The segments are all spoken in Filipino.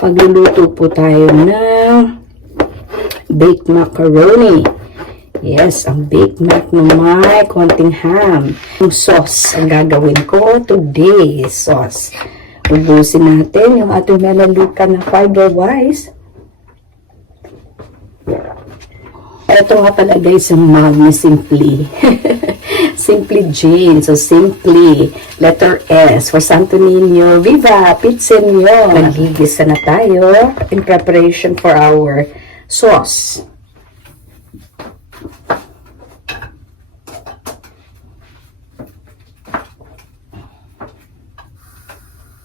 Magluluto po tayo ng baked macaroni. Yes, ang baked mac na may konting ham. Yung sauce ang gagawin ko today. Sauce. Ubusin natin yung ating melalika na fiber-wise. Ito nga pala guys, ang mug ni Simply. Simply Jane. So, Simply. Letter S. For Santo Niño. Viva! Pizzenyo! Nagigisa na tayo in preparation for our sauce.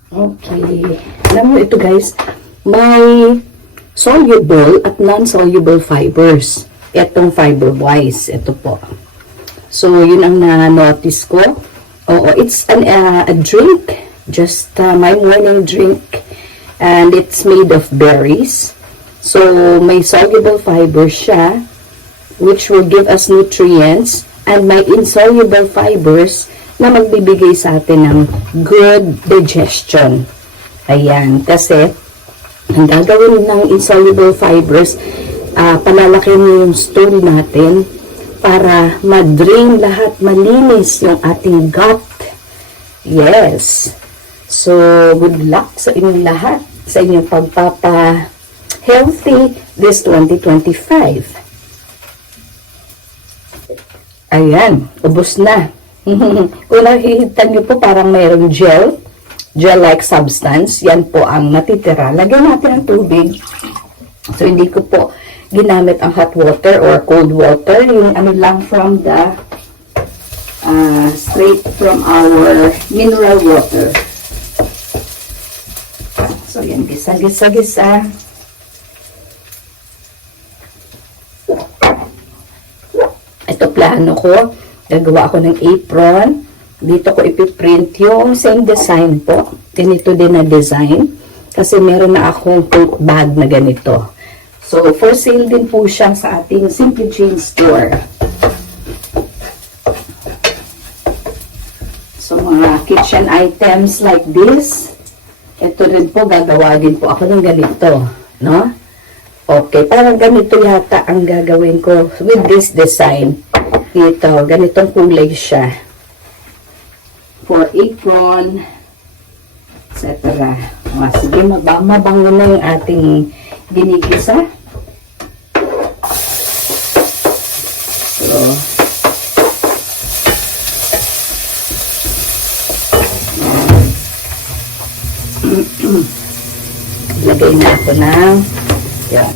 Okay. Alam mo ito guys, may soluble at non-soluble fibers. Itong fiber-wise, ito po. So, yun ang na-notice ko. Oo, it's a drink. Just my morning drink. And it's made of berries. So, may soluble fiber siya, which will give us nutrients. And may insoluble fibers na magbibigay sa atin ng good digestion. Ayan, kasi ang gagawin ng insoluble fibers, palalaki mo yung stool natin para ma-drain lahat, malinis yung ating gut. Yes. So, good luck sa inyong lahat sa inyong pagpapa-healthy this 2025. Ayan, ubos na. Kung nakikita nyo po parang mayroong gel-like substance, yan po ang natitira. Lagyan natin ng tubig. So, hindi ko po ginamit ang hot water or cold water. Yung ano lang from the straight from our mineral water. So, yan. Gisa. Ito plano ko. Gagawa ako ng apron. Dito ko ipiprint yung same design po. Ganito din na design. Kasi meron na akong tote bag na ganito. So, for sale din po siya sa ating Simply Jane store. So, mga kitchen items like this. Ito rin po, gagawa din po ako ng ganito. No? Okay, parang ganito yata ang gagawin ko with this design. Ito, ganitong kulay siya. For apron, etc. Sige, mabango na yung ating ginigisa. So, lagay na ako ng yan.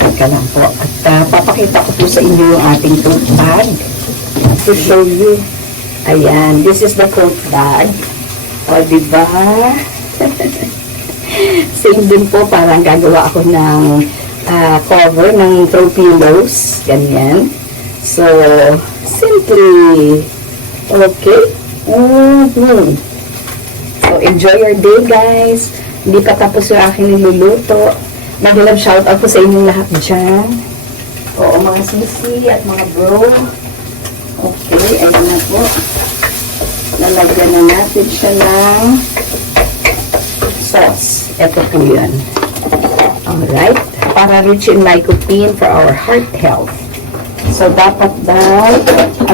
Teka lang po. At papakita ko po sa inyo yung ating tote bag. To show you. Ayan. This is the tote bag. O, diba? Same din po. Parang gagawa ako ng cover ng throw pillows. Ganyan. So, simply. Okay. So, enjoy your day, guys. Hindi pa tapos yung aking niluluto. Nag-love shoutout po sa inyong lahat dyan. Oo, mga sisi at mga bro. Okay, ayun na po. Lalagyan na natin siya ng sauce. Ito po yan. Alright. Para rich in lycopene for our heart health. So, dapat daw,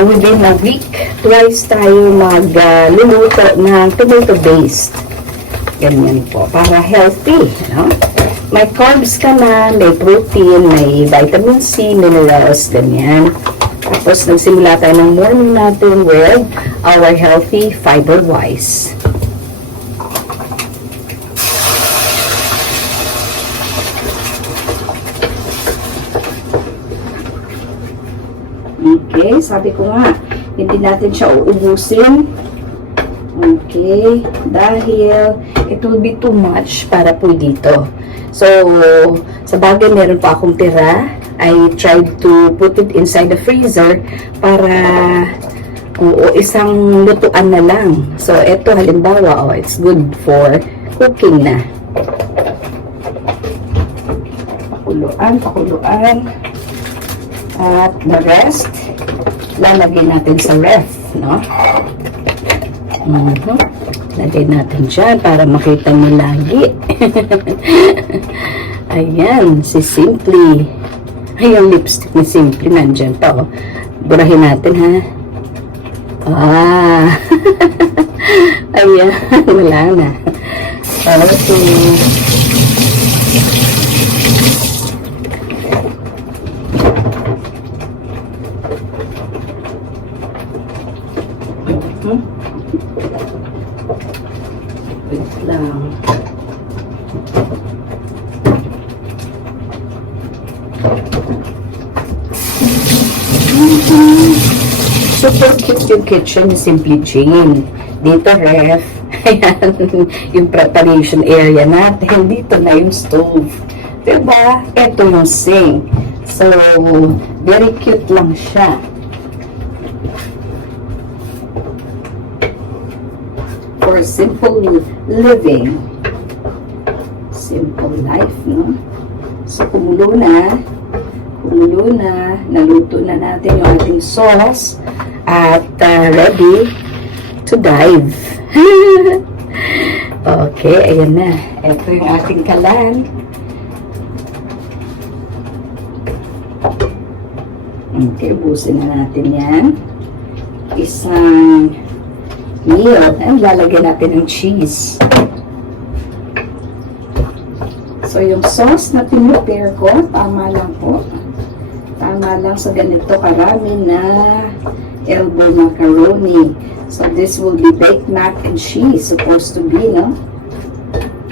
within a week, twice tayo magluluto ng tomato-based. Ganyan po. Para healthy, no? May carbs ka na, may protein, may vitamin C, minerals, ganyan. Tapos, nagsimula tayo ng morning natin with our healthy fiber-wise. Okay, sabi ko nga, hindi natin siya uubusin. Okay, dahil it will be too much para po dito. So, sa bagay meron pa akong tira. I tried to put it inside the freezer para isang lutuan na lang. So, ito halimbawa, it's good for cooking na. pakuluan. At the rest, lalagay natin sa ref, no? Lagay natin dyan para makita mo lagi. Ayan, si Simply. Ay, yung lipstick ni Simply nandyan pa, oh. Burahin natin, ha? Ayan, wala na. Okay. Wait lang. Super cute yung kitchen ni Simply Jane. Dito, ref. Ayan, yung preparation area natin. Dito na yung stove. Diba? Ito yung sink. So, very cute lang siya. For simple living. Simple life, no? So, kumulo na. Naluto na natin yung ating sauce. At ready to dive. Okay, ayan na. Ito yung ating kalan. Okay, busin na natin yan. Isang meal. And lalagyan natin ng cheese. So, yung sauce na pinipare ko, tama lang po. Tama lang sa ganito karami na elbow macaroni. So, this will be baked mac and cheese. Supposed to be, no?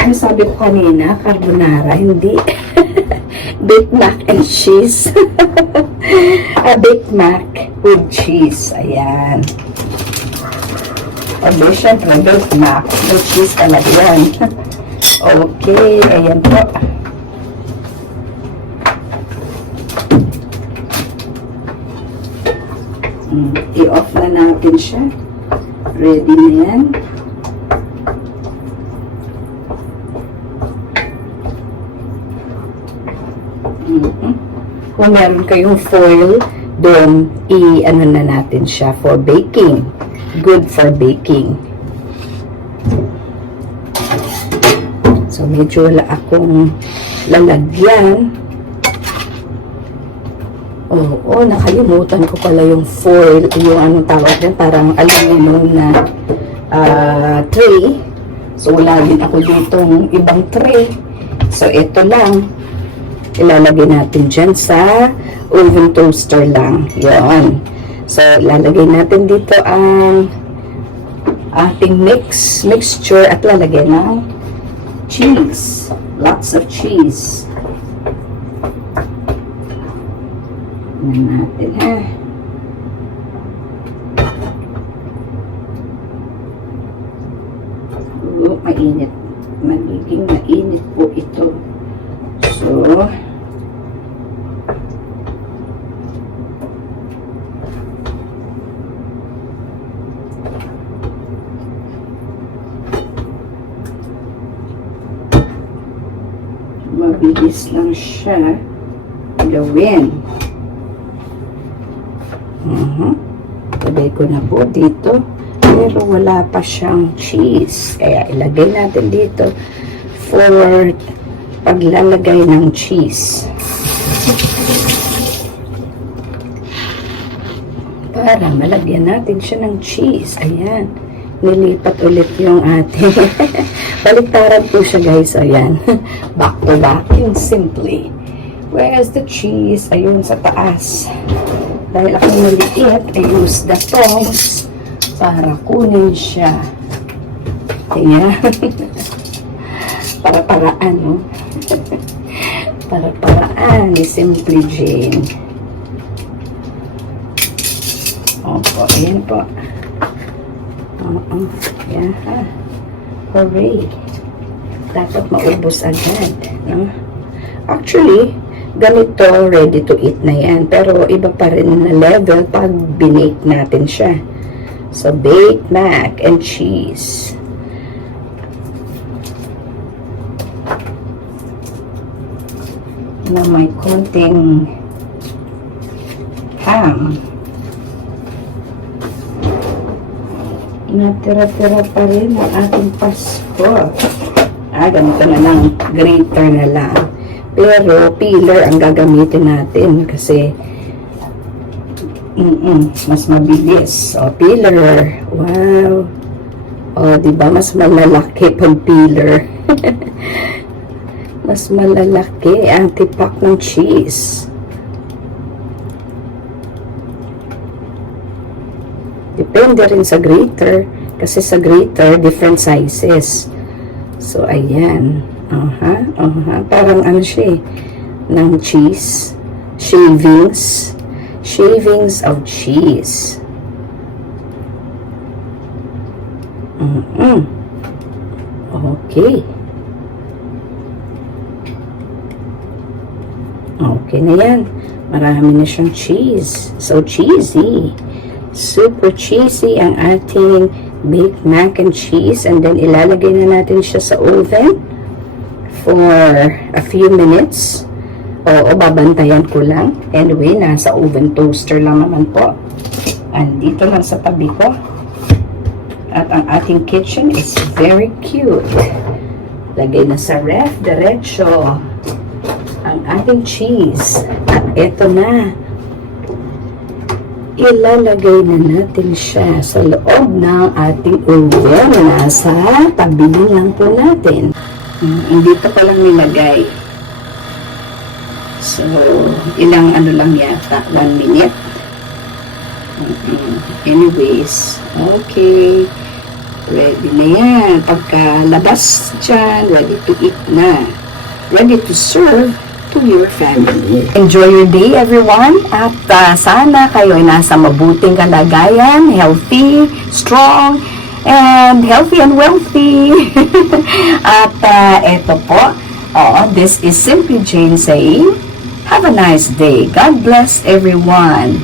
Ano sabi ko kanina? Carbonara. Hindi. Baked mac and cheese. Baked mac with cheese. Ayan. O, syempre, baked mac with cheese talaga yan. Okay. Ayan po. I-off na natin siya. Ready na yan. Kung meron kayong foil, doon i-ano na natin siya for baking. Good for baking. So, medyo wala akong lalagyan. Oo, nakalimutan ko pala yung foil, yung anong tawag din, parang aluminum na tray. So, wala din ako ditong ibang tray. So, ito lang. Ilalagay natin dyan sa oven toaster lang. Yun. So, ilalagay natin dito ang ating mixture at lalagay ng cheese. Lots of cheese. Yan natin, ha. Mainit. Magiging mainit po ito. So, mabilis lang siya gawin. Lagay ko na po dito. Pero wala pa siyang cheese. Kaya ilagay natin dito for paglalagay ng cheese. Para malagyan natin siya ng cheese. Ayan. Nilipat ulit yung ating baliktaran po siya, guys. Ayan. Back to back. Yung Simply. Where's the cheese? Ayun sa taas. Dahil ako maliit, I use the tongs para kunin siya. Ayan. Para-paraan, no? Para-paraan ni Simply Jane. Opo, ayan po. Ayan, ha? Hooray! Dapat maubos agad, no? Actually, ganito, ready to eat na yan. Pero iba pa rin na level pag binake natin siya. So, baked mac and cheese. na may konting ham. Natira-tira pa rin ang ating Pasko. Ganito na lang. Grater na lang. Pero, peeler ang gagamitin natin kasi mas mabilis. O, peeler. Wow. O, diba? Mas malalaki pag peeler. Mas malalaki ang tipak ng cheese. Depende rin sa grater. Kasi sa grater, different sizes. So, ayan. Parang ano siya ng cheese. Shavings. Shavings of cheese. Okay. Okay na yan. Marami na siyang cheese. So cheesy. Super cheesy ang ating baked mac and cheese. And then ilalagay na natin siya sa oven for a few minutes. O babantayan ko lang. Anyway, nasa oven toaster lang naman po. Andito lang sa tabi ko. At ang ating kitchen is very cute. Lagay na sa ref, diretso ang ating cheese. At eto na. Ilalagay na natin siya sa loob ng ating oven na nasa tabi lang po natin. Dito pa lang nilagay. So, ilang ano lang yata, 1 minute. Anyways, okay. Ready na yan. Pagkalabas dyan, ready to eat na. Ready to serve to your family. Enjoy your day, everyone. At sana kayo ay nasa mabuting kalagayan, healthy, strong, and healthy and wealthy. At eto po, this is Simply Jane saying, have a nice day. God bless everyone.